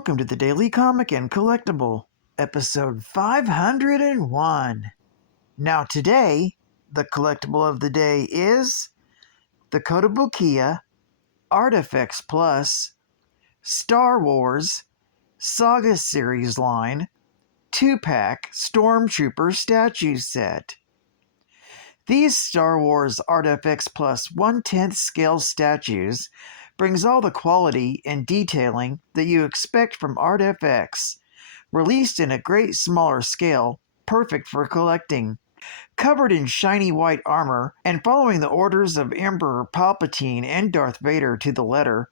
Welcome to the Daily Comic and Collectible, episode 501. Now today, the collectible of the day is the Kotobukiya Artfx Plus Star Wars Saga Series line 2-pack Stormtrooper statue set. These Star Wars Artfx Plus 1/10 scale statues brings all the quality and detailing that you expect from Artfx, released in a great smaller scale, perfect for collecting. Covered in shiny white armor and following the orders of Emperor Palpatine and Darth Vader to the letter,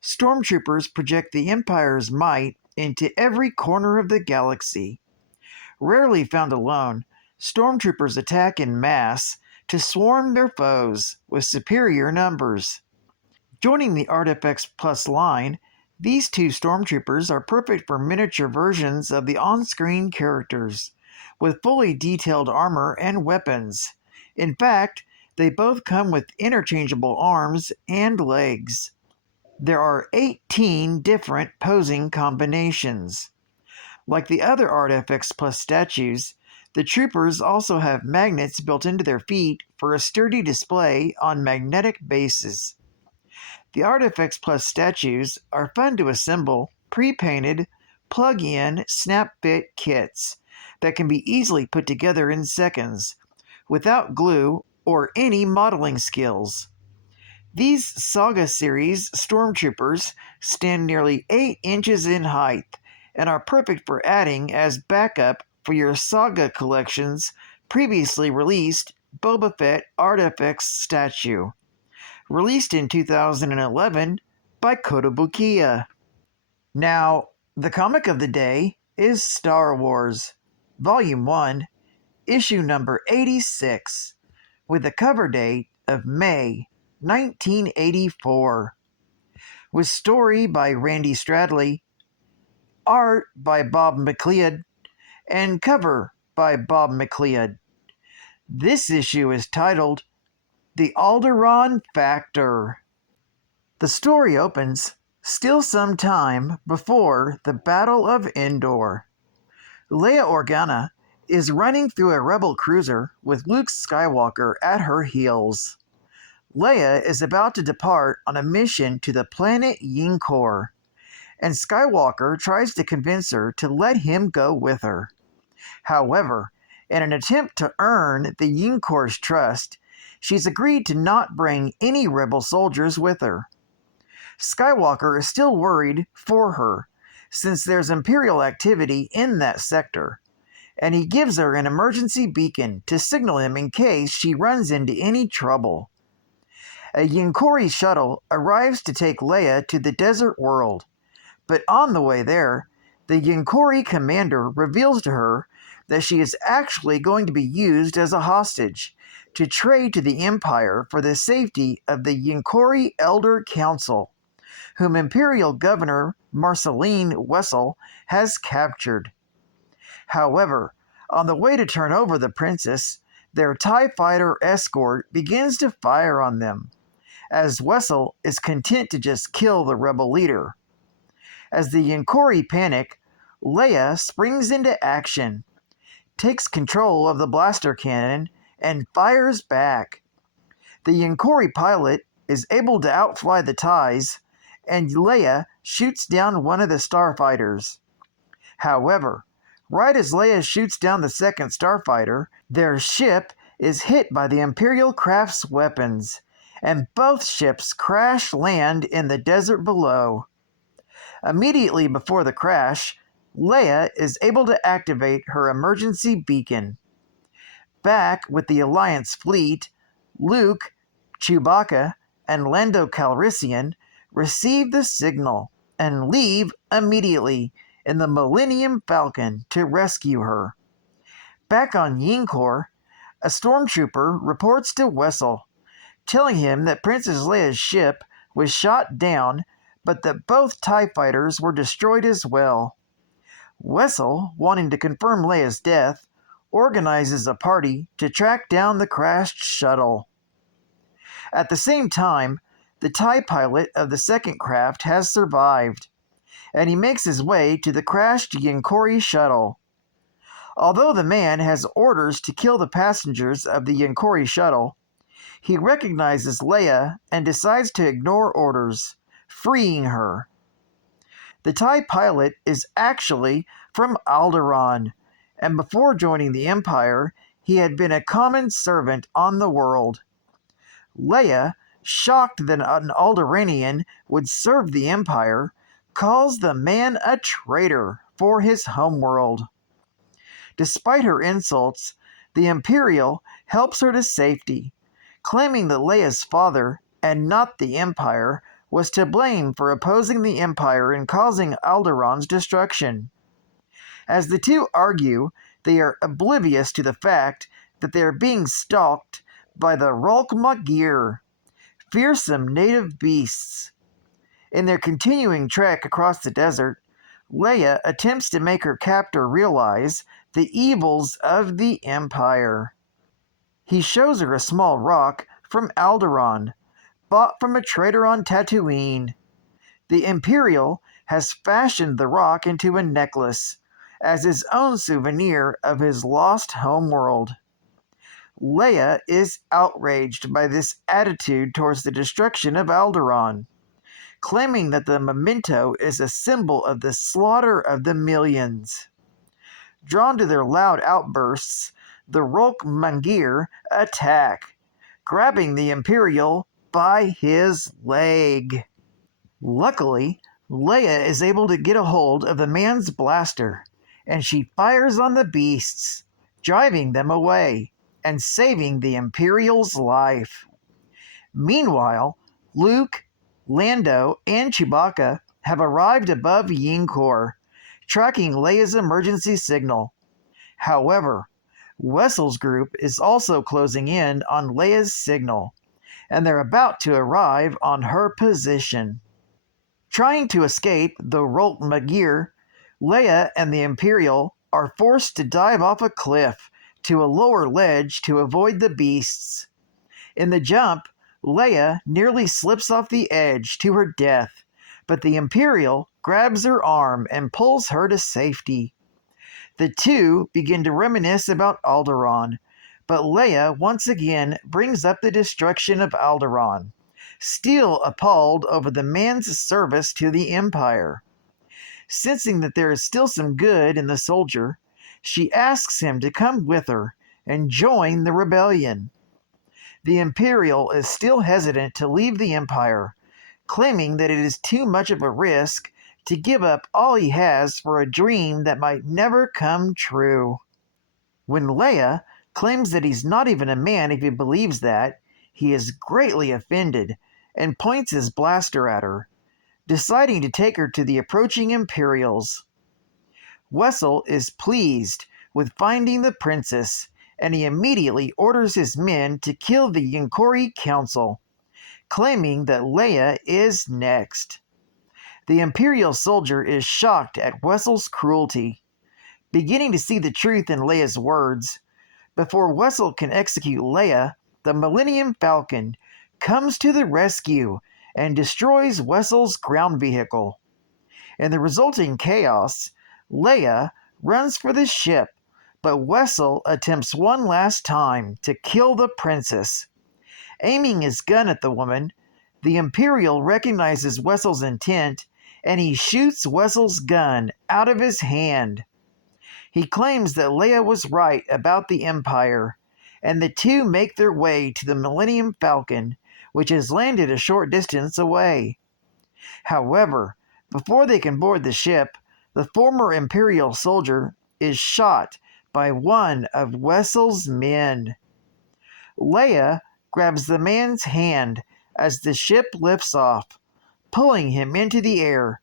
Stormtroopers project the Empire's might into every corner of the galaxy. Rarely found alone, Stormtroopers attack in mass to swarm their foes with superior numbers. Joining the Artfx Plus line, these two Stormtroopers are perfect for miniature versions of the on-screen characters, with fully detailed armor and weapons. In fact, they both come with interchangeable arms and legs. There are 18 different posing combinations. Like the other Artfx Plus statues, the troopers also have magnets built into their feet for a sturdy display on magnetic bases. The Artfx Plus statues are fun to assemble, pre-painted, plug-in, snap-fit kits that can be easily put together in seconds, without glue or any modeling skills. These Saga Series Stormtroopers stand nearly 8 inches in height and are perfect for adding as backup for your Saga Collection's previously released Boba Fett Artfx statue, released in 2011 by Kotobukiya. Now, the comic of the day is Star Wars, Volume 1, Issue number 86, with a cover date of May 1984. With story by Randy Stradley, art by Bob McLeod, and cover by Bob McLeod. This issue is titled The Alderaan Factor. The story opens still some time before the Battle of Endor. Leia Organa is running through a rebel cruiser with Luke Skywalker at her heels. Leia is about to depart on a mission to the planet Yinkor, and Skywalker tries to convince her to let him go with her. However, in an attempt to earn the Yinkor's trust, she's agreed to not bring any rebel soldiers with her. Skywalker is still worried for her, since there's Imperial activity in that sector, and he gives her an emergency beacon to signal him in case she runs into any trouble. A Yinkori shuttle arrives to take Leia to the desert world, but on the way there, the Yinkori commander reveals to her that she is actually going to be used as a hostage to trade to the Empire for the safety of the Yinkori Elder Council, whom Imperial Governor Marceline Wessel has captured. However, on the way to turn over the princess, their TIE fighter escort begins to fire on them, as Wessel is content to just kill the rebel leader. As the Yinkori panic, Leia springs into action, takes control of the blaster cannon, and fires back. The Yinkori pilot is able to outfly the TIEs, and Leia shoots down one of the starfighters. However, right as Leia shoots down the second starfighter, their ship is hit by the Imperial craft's weapons, and both ships crash land in the desert below. Immediately before the crash, Leia is able to activate her emergency beacon. Back with the Alliance fleet, Luke, Chewbacca, and Lando Calrissian receive the signal and leave immediately in the Millennium Falcon to rescue her. Back on Yinkor, a stormtrooper reports to Wessel, telling him that Princess Leia's ship was shot down, but that both TIE fighters were destroyed as well. Wessel, wanting to confirm Leia's death, organizes a party to track down the crashed shuttle. At the same time, the TIE pilot of the second craft has survived, and he makes his way to the crashed Yankori shuttle. Although the man has orders to kill the passengers of the Yankori shuttle, he recognizes Leia and decides to ignore orders, freeing her. The TIE pilot is actually from Alderaan, and before joining the Empire, he had been a common servant on the world. Leia, shocked that an Alderaanian would serve the Empire, calls the man a traitor for his homeworld. Despite her insults, the Imperial helps her to safety, claiming that Leia's father, and not the Empire, was to blame for opposing the Empire and causing Alderaan's destruction. As the two argue, they are oblivious to the fact that they are being stalked by the Rulk-Magir, fearsome native beasts. In their continuing trek across the desert, Leia attempts to make her captor realize the evils of the Empire. He shows her a small rock from Alderaan, bought from a trader on Tatooine. The Imperial has fashioned the rock into a necklace, as his own souvenir of his lost homeworld. Leia is outraged by this attitude towards the destruction of Alderaan, claiming that the memento is a symbol of the slaughter of the millions. Drawn to their loud outbursts, the Rulk-Magir attack, grabbing the Imperial by his leg. Luckily, Leia is able to get a hold of the man's blaster, and she fires on the beasts, driving them away and saving the Imperial's life. Meanwhile, Luke, Lando, and Chewbacca have arrived above Yinkor, tracking Leia's emergency signal. However, Wessel's group is also closing in on Leia's signal, and they're about to arrive on her position. Trying to escape the Rulk-Magir, Leia and the Imperial are forced to dive off a cliff to a lower ledge to avoid the beasts. In the jump, Leia nearly slips off the edge to her death, but the Imperial grabs her arm and pulls her to safety. The two begin to reminisce about Alderaan, but Leia once again brings up the destruction of Alderaan, still appalled over the man's service to the Empire. Sensing that there is still some good in the soldier, she asks him to come with her and join the rebellion. The Imperial is still hesitant to leave the Empire, claiming that it is too much of a risk to give up all he has for a dream that might never come true. When Leia claims that he's not even a man if he believes that, he is greatly offended and points his blaster at her, deciding to take her to the approaching Imperials. Wessel is pleased with finding the princess, and he immediately orders his men to kill the Yankori Council, claiming that Leia is next. The Imperial soldier is shocked at Wessel's cruelty, beginning to see the truth in Leia's words. Before Wessel can execute Leia, the Millennium Falcon comes to the rescue and destroys Wessel's ground vehicle. In the resulting chaos, Leia runs for the ship, but Wessel attempts one last time to kill the princess. Aiming his gun at the woman, the Imperial recognizes Wessel's intent, and he shoots Wessel's gun out of his hand. He claims that Leia was right about the Empire, and the two make their way to the Millennium Falcon, which has landed a short distance away. However, before they can board the ship, the former Imperial soldier is shot by one of Wessel's men. Leia grabs the man's hand as the ship lifts off, pulling him into the air.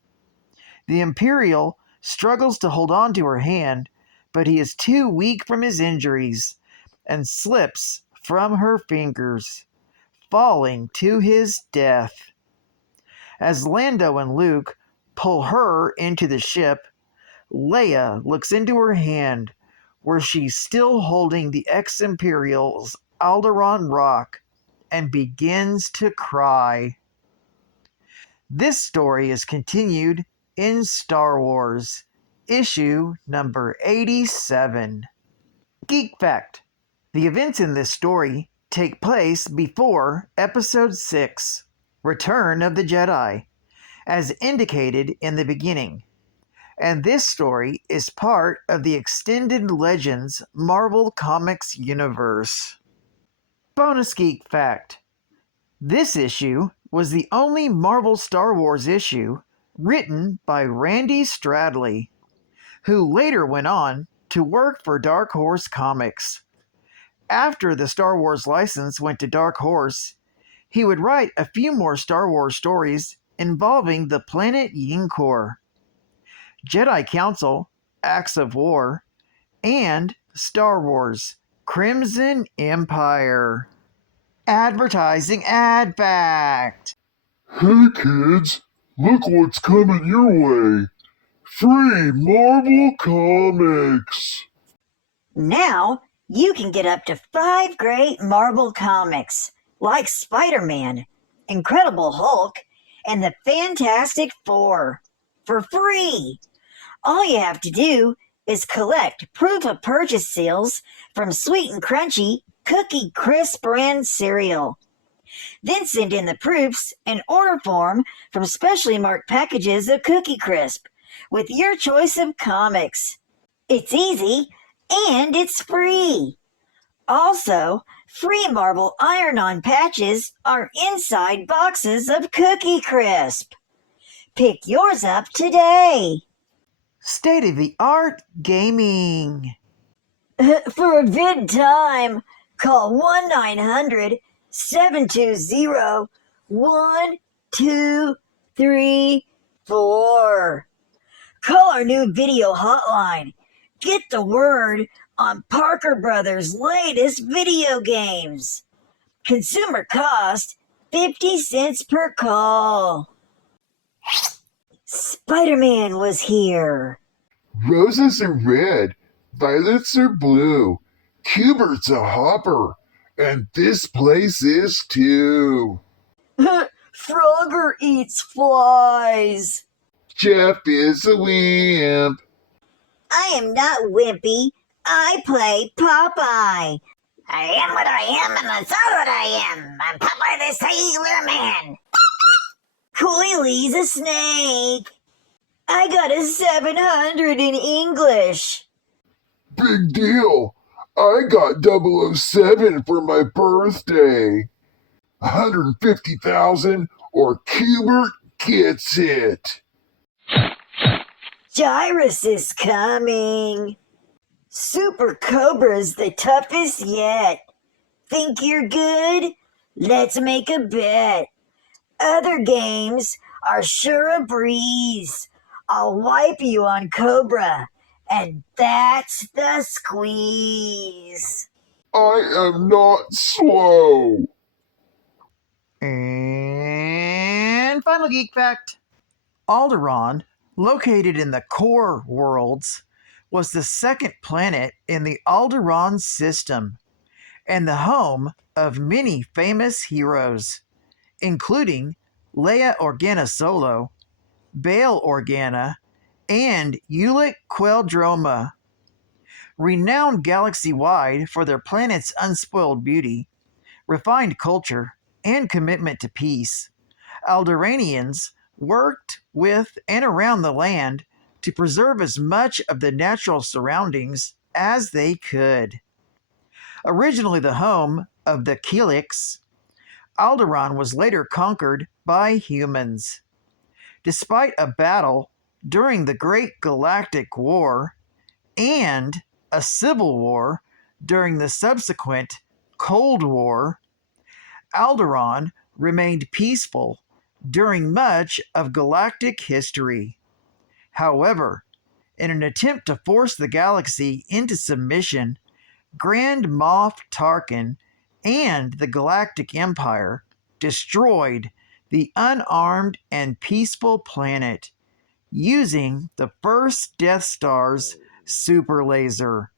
The Imperial struggles to hold on to her hand, but he is too weak from his injuries and slips from her fingers, falling to his death. As Lando and Luke pull her into the ship, Leia looks into her hand, where she's still holding the ex-Imperial's Alderaan rock, and begins to cry. This story is continued in Star Wars, issue number 87. Geek Fact: the events in this story take place before Episode 6, Return of the Jedi, as indicated in the beginning, and this story is part of the Extended Legends Marvel Comics universe. Bonus Geek Fact: this issue was the only Marvel Star Wars issue written by Randy Stradley, who later went on to work for Dark Horse Comics. After the Star Wars license went to Dark Horse, he would write a few more Star Wars stories involving the planet Yinkor, Jedi Council, Acts of War, and Star Wars Crimson Empire. Advertising Ad Fact: Hey kids, look what's coming your way. Free Marvel Comics! Now, you can get up to 5 great Marvel comics, like Spider-Man, Incredible Hulk, and the Fantastic Four, for free. All you have to do is collect proof of purchase seals from Sweet and Crunchy Cookie Crisp brand cereal. Then send in the proofs in order form from specially marked packages of Cookie Crisp with your choice of comics. It's easy and it's free. Also, free Marvel iron-on patches are inside boxes of Cookie Crisp. Pick yours up today. State-of-the-art gaming. For a vid time, call 1-900-720-1234. Call our new video hotline. Get the word on Parker Brothers' latest video games. Consumer cost 50 cents per call. Spider-Man was here. Roses are red, violets are blue, Cubert's a hopper, and this place is too. Frogger eats flies. Jeff is a wimp. I am not wimpy. I play Popeye. I am what I am, and that's all that I am. I'm Popeye the Sailor Man. Coily's a snake. I got a 700 in English. Big deal. I got 007 for my birthday. 150,000 or Cubert gets it. Gyrus is coming. Super Cobra's the toughest yet. Think you're good? Let's make a bet. Other games are sure a breeze. I'll wipe you on Cobra, and that's the squeeze. I am not slow. And final Geek Fact: Alderaan, located in the Core Worlds, was the second planet in the Alderaan system and the home of many famous heroes, including Leia Organa Solo, Bail Organa, and Ulic Queldroma. Renowned galaxy-wide for their planet's unspoiled beauty, refined culture, and commitment to peace, Alderaanians worked with and around the land to preserve as much of the natural surroundings as they could. Originally the home of the Killiks, Alderaan was later conquered by humans. Despite a battle during the Great Galactic War and a civil war during the subsequent Cold War, Alderaan remained peaceful during much of galactic history. However, in an attempt to force the galaxy into submission, Grand Moff Tarkin and the Galactic Empire destroyed the unarmed and peaceful planet using the first Death Star's super laser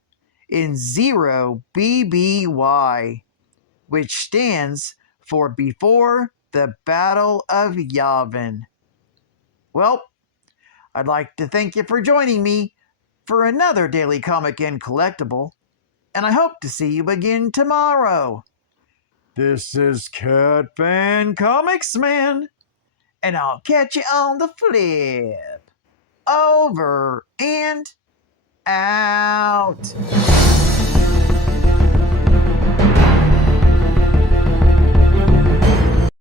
in 0BBY, which stands for Before the Battle of Yavin. Well, I'd like to thank you for joining me for another daily comic and collectible, and I hope to see you again tomorrow. This is Cat Fan Comics Man, and I'll catch you on the flip. Over and out.